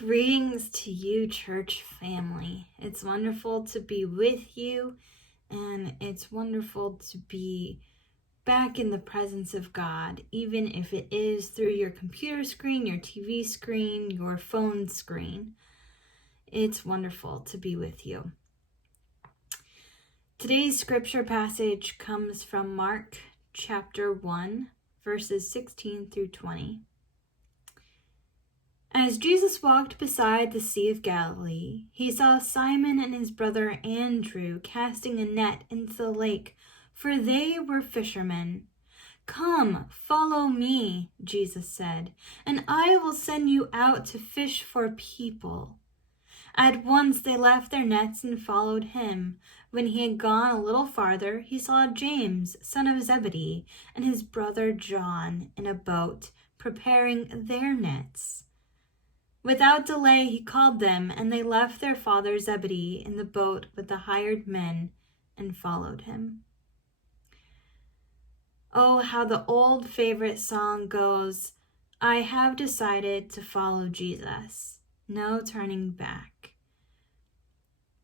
Greetings to you, church family. It's wonderful to be with you, and it's wonderful to be back in the presence of God, even if it is through your computer screen, your TV screen, your phone screen. It's wonderful to be with you. Today's scripture passage comes from Mark chapter 1, verses 16 through 20. As Jesus walked beside the Sea of Galilee, he saw Simon and his brother Andrew casting a net into the lake, for they were fishermen. "Come, follow me," Jesus said, "and I will send you out to fish for people." At once they left their nets and followed him. When he had gone a little farther, he saw James, son of Zebedee, and his brother John in a boat, preparing their nets. Without delay he called them, and they left their father Zebedee in the boat with the hired men and followed him. Oh, how the old favorite song goes, "I have decided to follow Jesus. No turning back."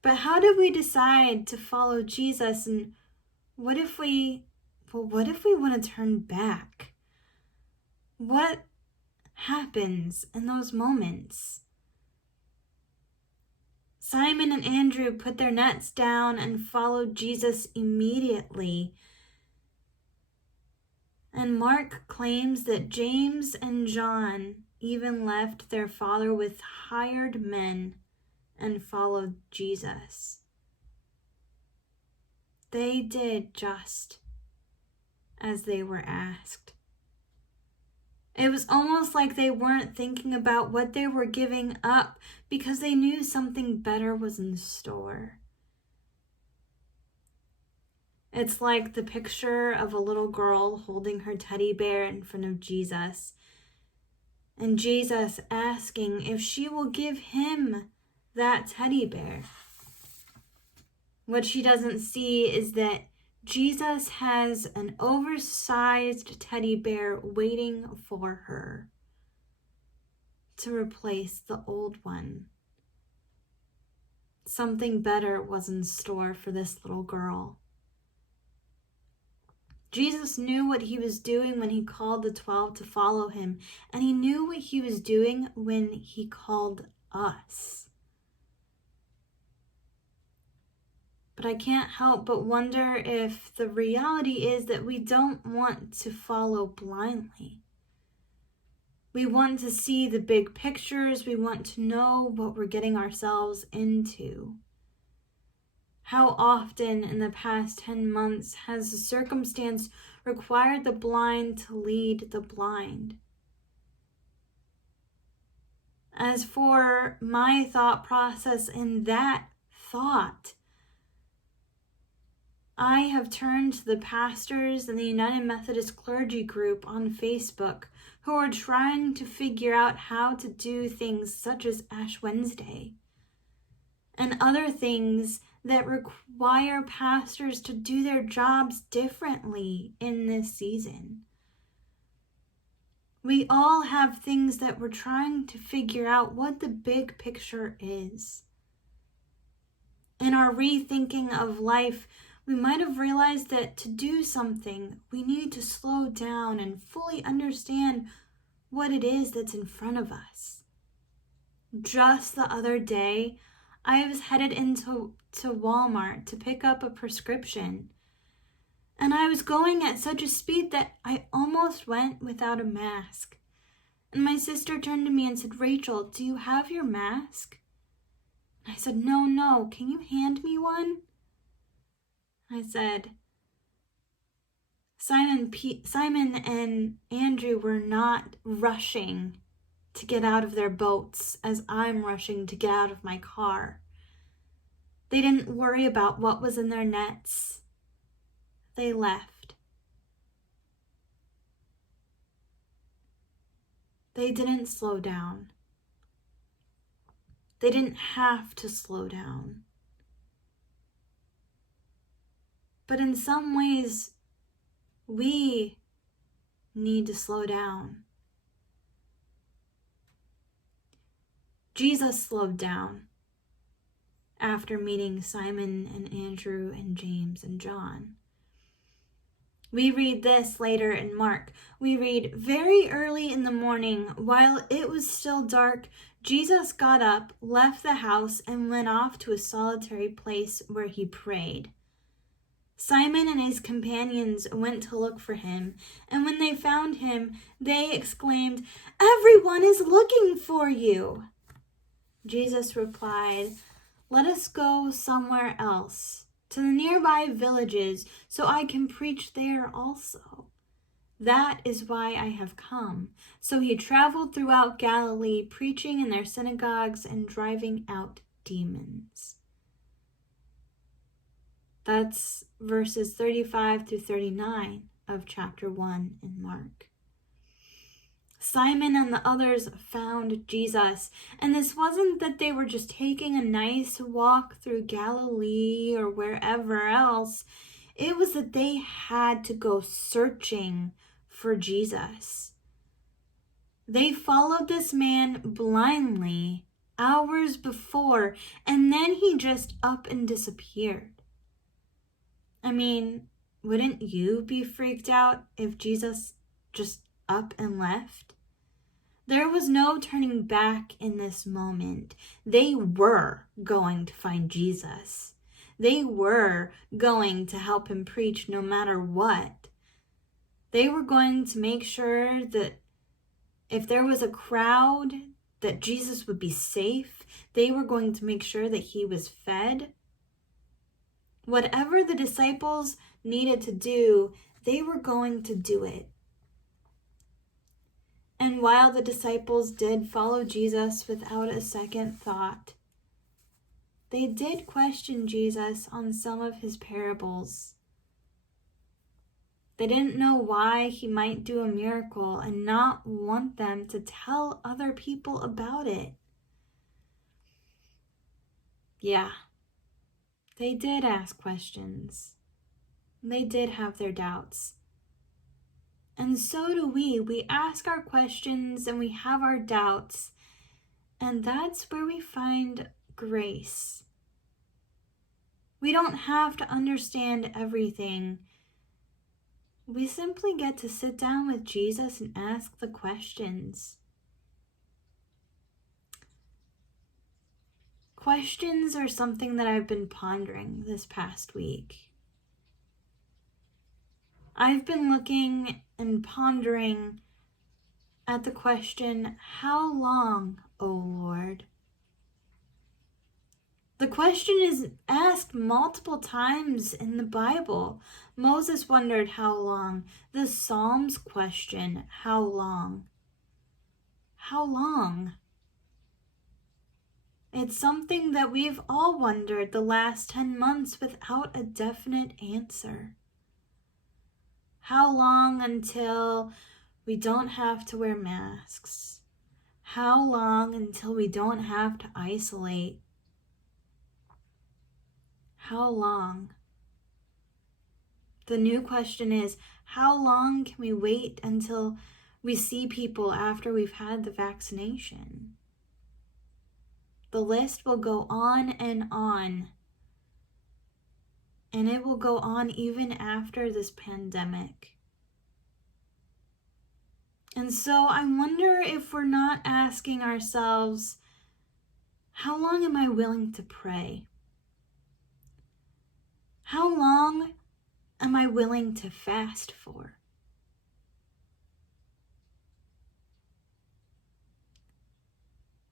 But how do we decide to follow Jesus, and what if we want to turn back? What happens in those moments? Simon and Andrew put their nets down and followed Jesus immediately. And Mark claims that James and John even left their father with hired men and followed Jesus. They did just as they were asked. It was almost like they weren't thinking about what they were giving up because they knew something better was in store. It's like the picture of a little girl holding her teddy bear in front of Jesus, and Jesus asking if she will give him that teddy bear. What she doesn't see is that Jesus has an oversized teddy bear waiting for her to replace the old one. Something better was in store for this little girl. Jesus knew what he was doing when he called the 12 to follow him, and he knew what he was doing when he called us. But I can't help but wonder if the reality is that we don't want to follow blindly. We want to see the big pictures. We want to know what we're getting ourselves into. How often in the past 10 months has a circumstance required the blind to lead the blind? As for my thought process in that thought, I have turned to the pastors in the United Methodist Clergy Group on Facebook who are trying to figure out how to do things such as Ash Wednesday and other things that require pastors to do their jobs differently in this season. We all have things that we're trying to figure out what the big picture is. In our rethinking of life, we might have realized that to do something, we need to slow down and fully understand what it is that's in front of us. Just the other day, I was headed into Walmart to pick up a prescription, and I was going at such a speed that I almost went without a mask. And my sister turned to me and said, "Rachel, do you have your mask?" And I said, No, can you hand me one?" I said, Simon and Andrew were not rushing to get out of their boats as I'm rushing to get out of my car. They didn't worry about what was in their nets. They left. They didn't slow down. They didn't have to slow down. But in some ways, we need to slow down. Jesus slowed down after meeting Simon and Andrew and James and John. We read this later in Mark. We read, very early in the morning, while it was still dark, Jesus got up, left the house, and went off to a solitary place where he prayed. Simon and his companions went to look for him, and when they found him, they exclaimed, "Everyone is looking for you." Jesus replied, "Let us go somewhere else, to the nearby villages, so I can preach there also. That is why I have come." So he traveled throughout Galilee, preaching in their synagogues and driving out demons. That's verses 35 through 39 of chapter 1 in Mark. Simon and the others found Jesus, and this wasn't that they were just taking a nice walk through Galilee or wherever else. It was that they had to go searching for Jesus. They followed this man blindly hours before, and then he just up and disappeared. I mean, wouldn't you be freaked out if Jesus just up and left? There was no turning back in this moment. They were going to find Jesus. They were going to help him preach no matter what. They were going to make sure that if there was a crowd, that Jesus would be safe. They were going to make sure that he was fed. Whatever the disciples needed to do, they were going to do it. And while the disciples did follow Jesus without a second thought, they did question Jesus on some of his parables. They didn't know why he might do a miracle and not want them to tell other people about it. Yeah, they did ask questions. They did have their doubts. And so do we. We ask our questions and we have our doubts. And that's where we find grace. We don't have to understand everything. We simply get to sit down with Jesus and ask the questions. Questions are something that I've been pondering this past week. I've been looking and pondering at the question, how long, O Lord? The question is asked multiple times in the Bible. Moses wondered how long. The Psalms question, how long? How long? It's something that we've all wondered the last 10 months without a definite answer. How long until we don't have to wear masks? How long until we don't have to isolate? How long? The new question is, how long can we wait until we see people after we've had the vaccination? The list will go on, and it will go on even after this pandemic. And so I wonder if we're not asking ourselves, how long am I willing to pray? How long am I willing to fast for?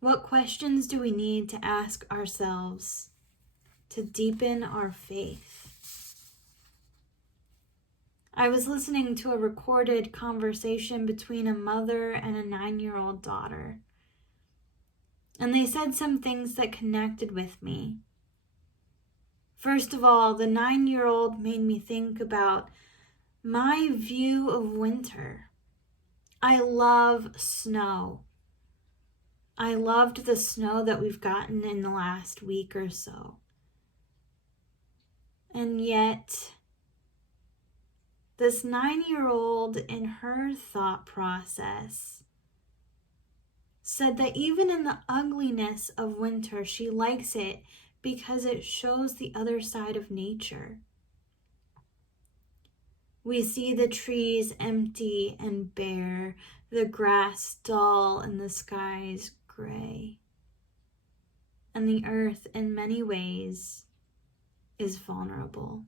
What questions do we need to ask ourselves to deepen our faith? I was listening to a recorded conversation between a mother and a 9-year-old daughter, and they said some things that connected with me. First of all, the 9-year-old made me think about my view of winter. I love snow. I loved the snow that we've gotten in the last week or so. And yet, this 9-year-old in her thought process said that even in the ugliness of winter, she likes it because it shows the other side of nature. We see the trees empty and bare, the grass dull, and the skies gray. And the earth, in many ways, is vulnerable.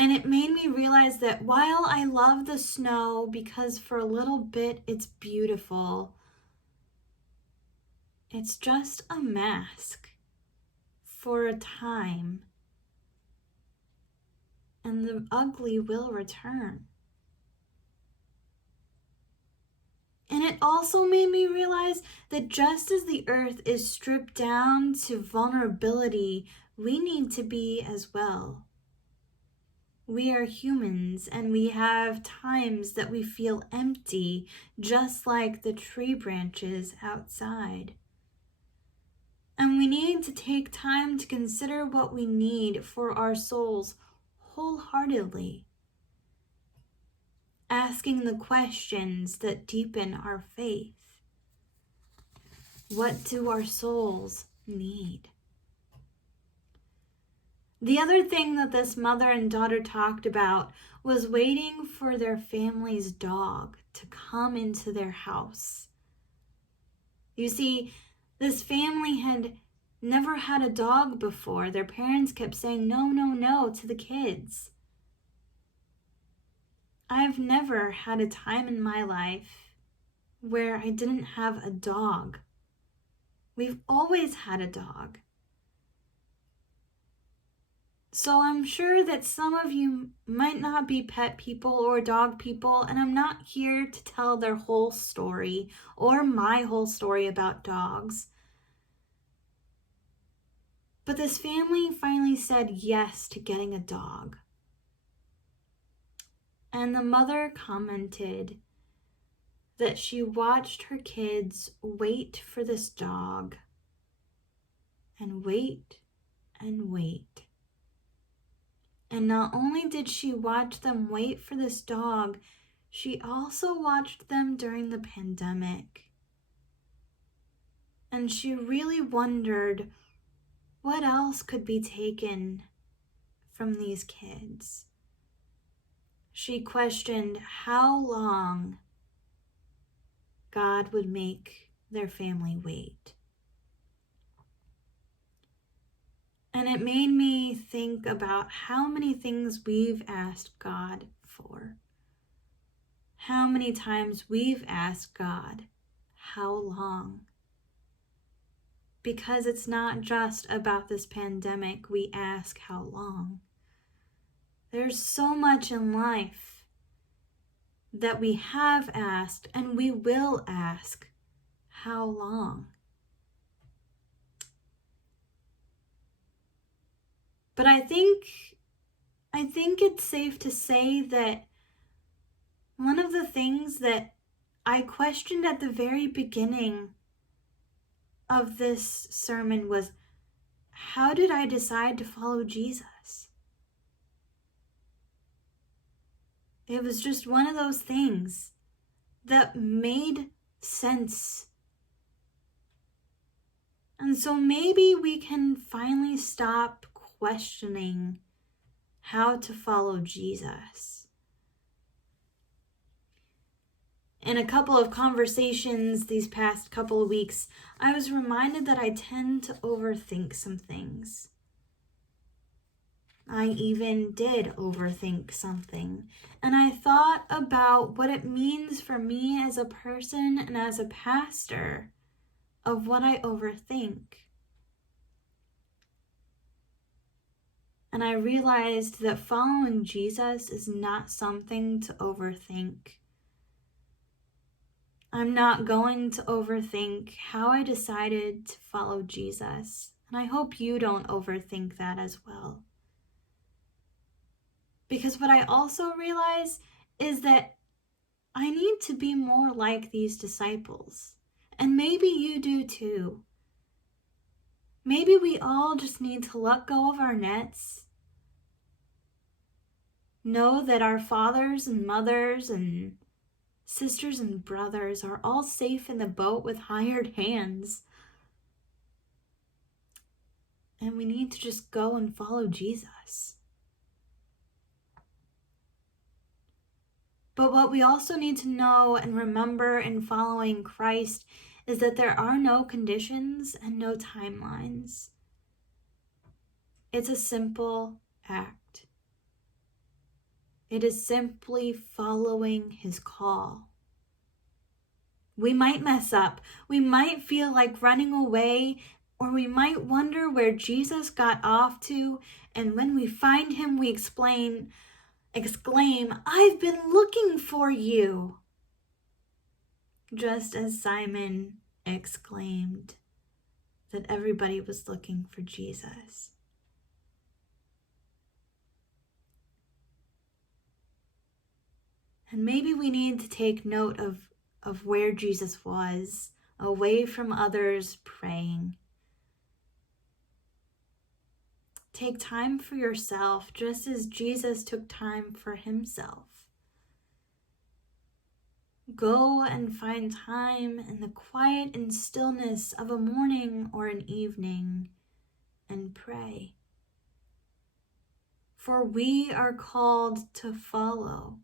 And it made me realize that while I love the snow because for a little bit it's beautiful, it's just a mask for a time. And the ugly will return. And it also made me realize that just as the earth is stripped down to vulnerability, we need to be as well. We are humans and we have times that we feel empty, just like the tree branches outside. And we need to take time to consider what we need for our souls wholeheartedly, asking the questions that deepen our faith. What do our souls need? The other thing that this mother and daughter talked about was waiting for their family's dog to come into their house. You see, this family had never had a dog before. Their parents kept saying no, no, no to the kids. I've never had a time in my life where I didn't have a dog. We've always had a dog. So I'm sure that some of you might not be pet people or dog people, and I'm not here to tell their whole story or my whole story about dogs. But this family finally said yes to getting a dog. And the mother commented that she watched her kids wait for this dog and wait and wait. And not only did she watch them wait for this dog, she also watched them during the pandemic. And she really wondered what else could be taken from these kids. She questioned how long God would make their family wait. And it made me think about how many things we've asked God for. How many times we've asked God, how long? Because it's not just about this pandemic, we ask how long. There's so much in life that we have asked and we will ask, how long? But I think it's safe to say that one of the things that I questioned at the very beginning of this sermon was, how did I decide to follow Jesus? It was just one of those things that made sense. And so maybe we can finally stop questioning how to follow Jesus. In a couple of conversations these past couple of weeks, I was reminded that I tend to overthink some things. I even did overthink something. And I thought about what it means for me as a person and as a pastor of what I overthink. And I realized that following Jesus is not something to overthink. I'm not going to overthink how I decided to follow Jesus. And I hope you don't overthink that as well. Because what I also realize is that I need to be more like these disciples. And maybe you do too. Maybe we all just need to let go of our nets. Know that our fathers and mothers and sisters and brothers are all safe in the boat with hired hands. And we need to just go and follow Jesus. But what we also need to know and remember in following Christ is that there are no conditions and no timelines. It's a simple act. It is simply following his call. We might mess up. We might feel like running away, or we might wonder where Jesus got off to, and when we find him, we exclaim, "I've been looking for you!" Just as Simon exclaimed that everybody was looking for Jesus. And maybe we need to take note of where Jesus was, away from others, praying. Take time for yourself, just as Jesus took time for himself. Go and find time in the quiet and stillness of a morning or an evening and pray. For we are called to follow.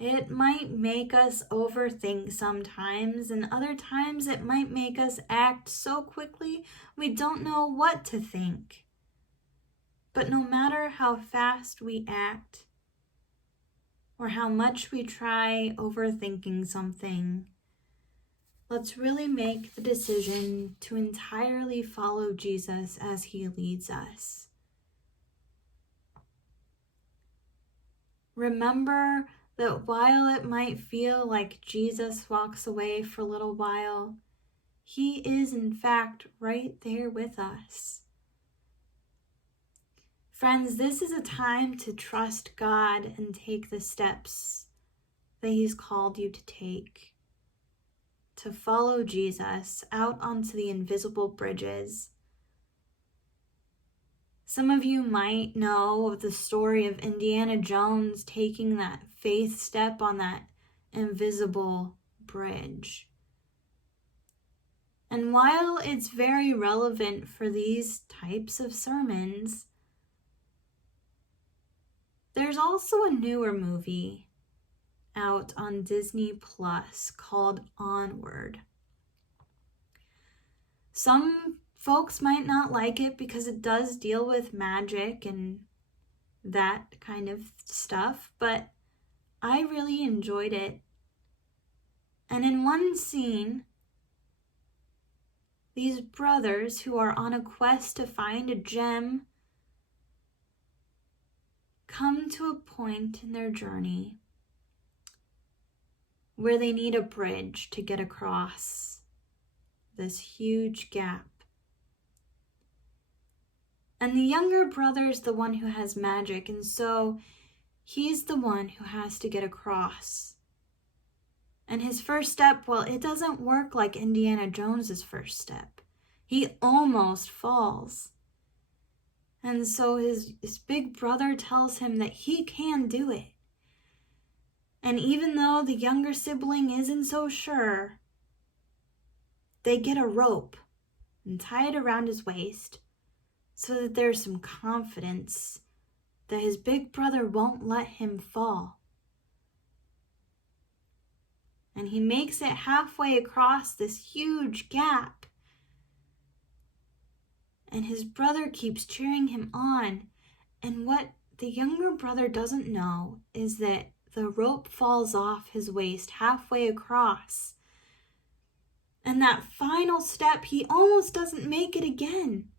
It might make us overthink sometimes, and other times it might make us act so quickly we don't know what to think. But no matter how fast we act, or how much we try overthinking something, let's really make the decision to entirely follow Jesus as he leads us. Remember that while it might feel like Jesus walks away for a little while, he is in fact right there with us. Friends, this is a time to trust God and take the steps that he's called you to take, to follow Jesus out onto the invisible bridges. Some of you might know of the story of Indiana Jones taking that faith step on that invisible bridge. And while it's very relevant for these types of sermons, there's also a newer movie out on Disney Plus called Onward. Some folks might not like it because it does deal with magic and that kind of stuff, but I really enjoyed it. And in one scene, these brothers who are on a quest to find a gem come to a point in their journey where they need a bridge to get across this huge gap. And the younger brother is the one who has magic, and so he's the one who has to get across. And his first step, well, it doesn't work like Indiana Jones's first step. He almost falls. And so his big brother tells him that he can do it. And even though the younger sibling isn't so sure, they get a rope and tie it around his waist so that there's some confidence that his big brother won't let him fall. And he makes it halfway across this huge gap. And his brother keeps cheering him on. And what the younger brother doesn't know is that the rope falls off his waist halfway across. And that final step, he almost doesn't make it again.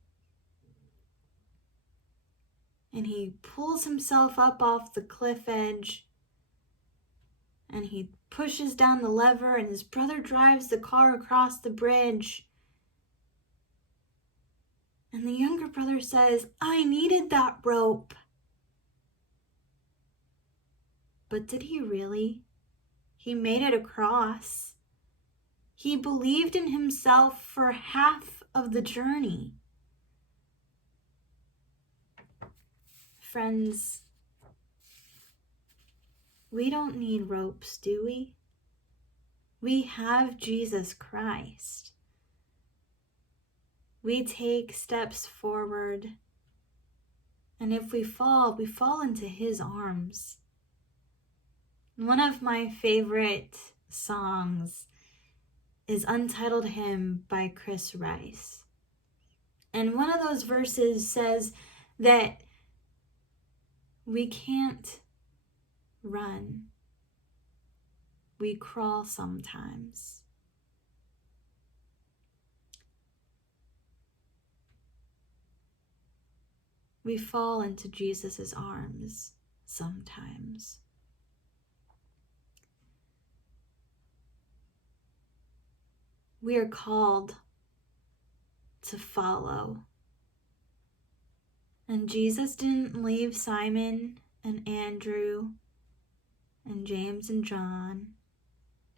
And he pulls himself up off the cliff edge. And he pushes down the lever, and his brother drives the car across the bridge. And the younger brother says, "I needed that rope." But did he really? He made it across. He believed in himself for half of the journey. Friends, We don't need ropes, do we? We have Jesus Christ. We take steps forward, and if we fall into His arms. One of my favorite songs is Untitled Hymn by Chris Rice. And one of those verses says that we can't run. We crawl sometimes. We fall into Jesus' arms sometimes. We are called to follow. And Jesus didn't leave Simon and Andrew and James and John.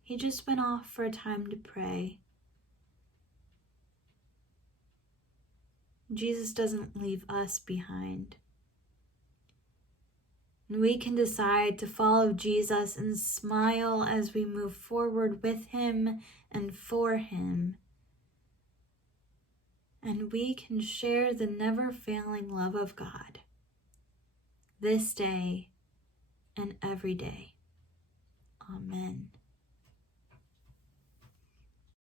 He just went off for a time to pray. Jesus doesn't leave us behind. And we can decide to follow Jesus and smile as we move forward with Him and for Him. And we can share the never-failing love of God this day and every day. Amen.